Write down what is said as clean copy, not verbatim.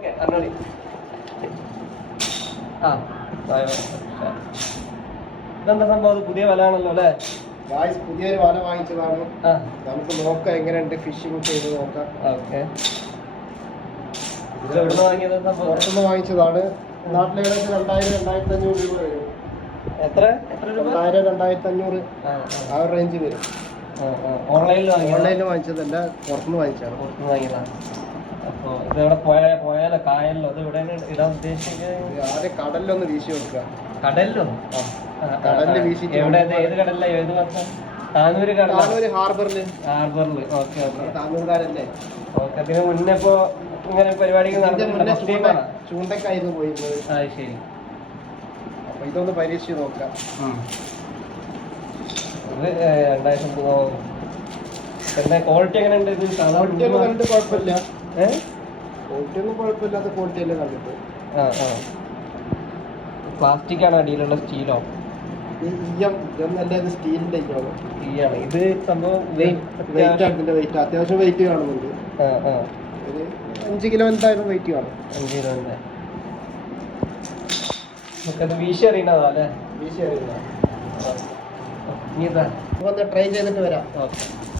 Okay അറിഞ്ഞോളി. ആ ഇതെന്താ സംഭവം? അത് പുതിയ വല ആണല്ലോ അല്ലേ? പുതിയൊരു വല വാങ്ങിച്ചതാണ്. നമുക്ക് നോക്കാം എങ്ങനെയുണ്ട്, ഫിഷിംഗ് ചെയ്ത് നോക്കാം. ഓക്കെ. ഇത് എവിടെ വാങ്ങിയത്? പുറത്തുനിന്ന് വാങ്ങിച്ചതാണ്. നാട്ടിൽ ഏകദേശം 2000-2500 രൂപ വരും. എത്ര രൂപ? 2000-2500 ആ ഒരു റേഞ്ച് വരും. ഓൺലൈനിൽ വാങ്ങിച്ചതല്ല, പുറത്തുനിന്ന് വാങ്ങിച്ചതാണ്. പുറത്തുനിന്ന് വാങ്ങിയതാണ്. അപ്പോൾ ഇതെവിടെ പോയാലോ കായലിലോ? അത് ഇവിടെ ഇടാൻ ഉദ്ദേശിക്കുന്നത്? ആദ്യം കടലിലൊന്ന് വീശി വെക്കുക. കടലിലോ? കടലിൽ വീശി. എവിടെ? ഏത് കടലില? ഏത് ഭാഗത്ത്? താനൂര് കടൽ. താനൂര് ഹാർബറിൽ. Okay okay. താനൂർക്കാരല്ലേ? ഓക്കെ. അതിന് മുന്നേ ഇപ്പോ ഇങ്ങനെ പരിപാടികൾ ചൂണ്ടക്കായിരുന്നു പോയിരുന്നത്. ശരി. അപ്പൊ ഇതൊന്ന് പരീക്ഷിച്ച് നോക്കാം. ഇത് 2000 പിന്നെ ക്വാളിറ്റി എങ്ങനെയുണ്ട്? ഇത് ക്വാളിറ്റി ഒന്നും കണ്ടിട്ട് കുഴപ്പമില്ല. ക്വാളിറ്റി ഒന്നും കുഴപ്പമില്ലാത്ത ക്വാളിറ്റി അല്ലേ കണ്ടിട്ട്. പ്ലാസ്റ്റിക് ആണ് അടിയിലുള്ള? സ്റ്റീലോ? ഇതൊന്നല്ല, ഇത് സ്റ്റീലിന്റെ ആണ്. ഇത് സംഭവം വെയിറ്റ് അത്യാവശ്യം വെയിറ്റ് കാണുന്നുണ്ട്. ഒരു 5 കിലോ എന്തായാലും വെയിറ്റ് കാണും. 5 കിലോ ഉണ്ട്. നമുക്കത് വീശി അറിയണതാ അല്ലേ? വീശി അറിയുന്നതാണ്. ഇനി ഇതാ ട്രൈ ചെയ്തിട്ട് വരാം. ഓക്കെ.